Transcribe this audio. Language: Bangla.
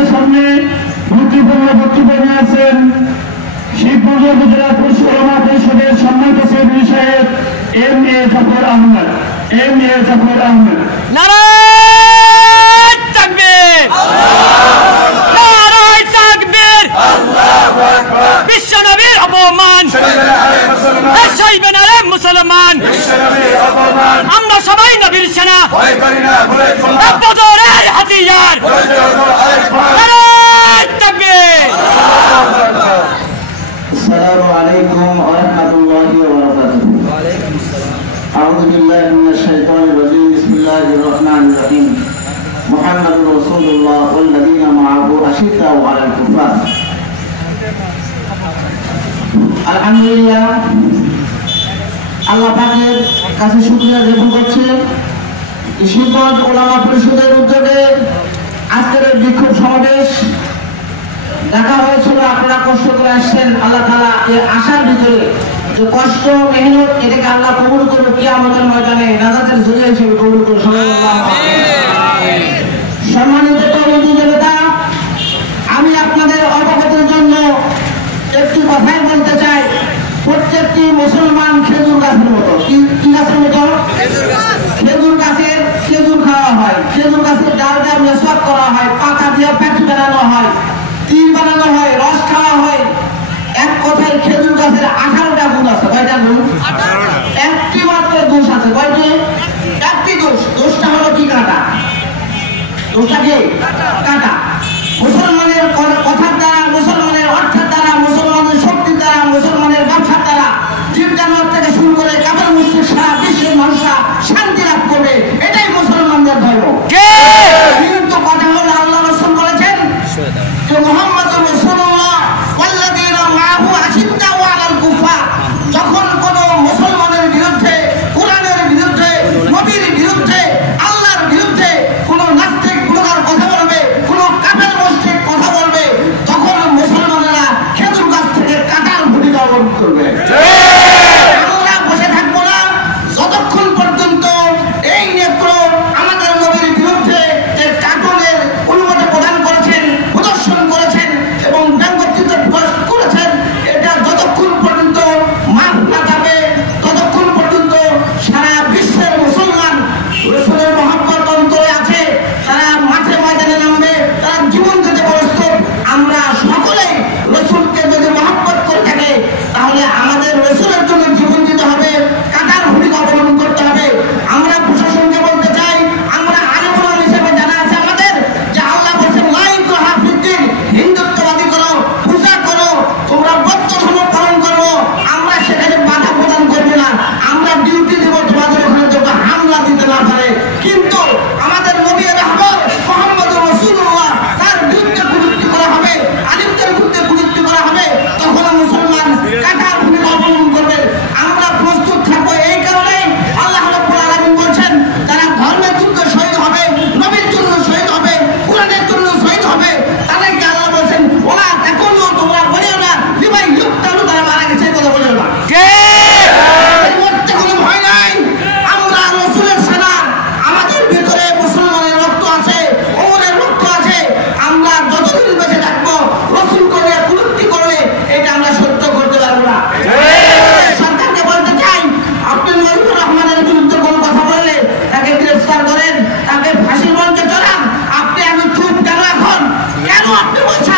আমাদের সামনে গুরুত্বপূর্ণ বক্তব্য নিয়ে আছেন শিবগঞ্জ উপজেলা ওলামা পরিষদের সম্মানিত সেক্রেটারি সাহেব এম.এ. জাফর আহমেদ। নারায়ে তাকবীর, নারায়ে তাকবীর, বিশ্ব নবীর অপমান সইবে না রে মুসলমান, আমরা সবাই নবীর সেনা, বদরের হাতিয়ার। নারায়ে তাকবীর। আসসালামু আলাইকুম ওয়া রাহমাতুল্লাহি ওয়া বারাকাতুহু। আউযু বিল্লাহি মিনাশ শাইতানির রাজীম। বিসমিল্লাহির রহমানির রহিম। মুহাম্মাদুর রাসূলুল্লাহ ওয়াল্লাযীনা মা'আহু আশিদ্দাউ আলাল কুফার। আলহামদুলিল্লাহ, আল্লাহ পাকের কাছে শুকরিয়া জ্ঞাপন করছি। শিবগঞ্জ ওলামা পরিষদের উদ্যোগে আজকের এই বিক্ষোভ সমাবেশ দেখা হয়েছিল। আপনারা কষ্ট করে আসছেন, আল্লাহ তাআলা এই আশার ভিতরে যে কষ্ট মেহনত এটাকে আল্লাহ কবুল করবে, কিয়ামতের ময়দানে নাজাতের জরিয়া হিসেবে কবুল করবে। সম্মানিত তরুণ জনতা, আমি আপনাদের অবগতির জন্য একটি কথাই বলতে চাই। প্রত্যেকটি মুসলমান খেজুর গাছের মতো। কি গাছের মতো? খেজুর গাছের খেজুর খাওয়া হয়, খেজুর গাছের ডাল ডাল মেসওয়াক করা হয়, পাতা দিয়ে প্যাটি বানানো হয়, তিল বানানো হয়, রস খাওয়া হয়। এক কথায় খেজুর গাছের 18টা গুণ আছে। কয়টা গুণ? একটি মাত্র দোষ আছে। কয়টি? একটি দোষ। দোষটা হলো কি? কাটা। দোষটা কি? কাটা। মুসলমানের কথার দ্বারা, মুসলমানের অর্থের দ্বারা, মুসলমানের শক্তির দ্বারা, মুসলমানের ব্যবসার দ্বারা জীব জানোয়ার থেকে শুরু করে কাফের মুশরিক সারা বিশ্বের মানুষরা শান্তি লাভ করবে। এটাই মুসলমানদের ধর্ম। কিন্তু কথা হলো আল্লাহ রাসূল বলেছেন যে মুহাম্মাদুর রাসূলুল্লাহ ওয়াল্লাযীনা মা'আহু আশিদ্দাউ আলাল কুফার। যখন কোন মুসলমানের বিরুদ্ধে, কোরআনের বিরুদ্ধে, নবীর বিরুদ্ধে, আল্লাহর বিরুদ্ধে কোন নাস্তিক গুনাহগার কথা বলবে, কোন কাফের মুশরিক কথা বলবে, তখন মুসলমানেরা খেজুর গাছ থেকে কাটার ভূমিকা অবলম্বন করবে। আমরা বসে থাকবো না যতক্ষণ পর্যন্ত এই নেত্র আমাদের নবীর বিরুদ্ধে যে কার্টুনের অনুমতি প্রদান করেছেন, প্রদর্শন করেছেন এবং ব্যঙ্গচিত্র প্রকাশ করেছেন, এটা যতক্ষণ পর্যন্ত মাফ না যাবে, ততক্ষণ পর্যন্ত সারা বিশ্বের মুসলমান রাসূলের মহব্বত অন্তরে আছে, তারা মাঠে ময়দানে নামবে, তারা জীবন দিতে প্রস্তুত। আমরা সকলেই রাসূলকে যদি মহব্বত করে থাকে, তাহলে আমাদের রাসূলের জন্য জীবন দিতে হবে, কাটার ভূমিকা অবলম্বন করতে হবে। আমরা প্রশাসনকে বলতে চাই, আমরা আলেমুল হিসেবে জানা আছে আমাদের যে আল্লাহ বলেছেন লা ইকরাহা ফিদ্দীন, হিন্দুত্ববাদী করো, পূজা করো, তোমরা বচ্চধর্ম পালন করো, আমরা সেখানে বাধা প্রদান করবো না। আমরা ডিউটি দেব তোমাদের ওখানে যাতে হামলা দিতে না পারে। কিন্তু আমাদের নবী রাহমত মুহাম্মদুর রাসূলুল্লাহ তার বিরুদ্ধে কুযুক্তি করা হবে, আলেমদের বিরুদ্ধে কুযুক্তি করা হবে, তখন মুসলমান কাটার ভূমিকা অবলম্বন করবে। আমরা প্রস্তুত থাকবো। এই কারণে আল্লাহ রাব্বুল আলামিন বলছেন তারা ধর্মের যুদ্ধে শহীদ হবে, নবীর জন্য শহীদ হবে, কোরআনের জন্য শহীদ হবে। তাদেরকে আল্লাহ বলছেন ওলা তাকুনু, তোমরা বলিও না লিমাই ইউক্তালু, তারা মারা গেছে, এই কথা বলিও না। এর মধ্যে কোনো ভয় নাই। আমরা রাসূলের সেনা, আমাদের ভিতরে মুসলমানের রক্ত আছে, ওমরের রক্ত আছে। আমরা যতদিন বেঁচে থাকবো রাসূল করে কুলুক্তি করলে এটা আমরা সত্য করতে পারবো না। সরকারকে বলতে চাই, আপনি নজরুল রহমানের বিরুদ্ধে কোনো কথা বললে তাকে গ্রেফতার করেন, তাকে ফাঁসির মঞ্চে চড়ান। আপনি আমি চুপ কেন এখন? কেন আপনি বলছেন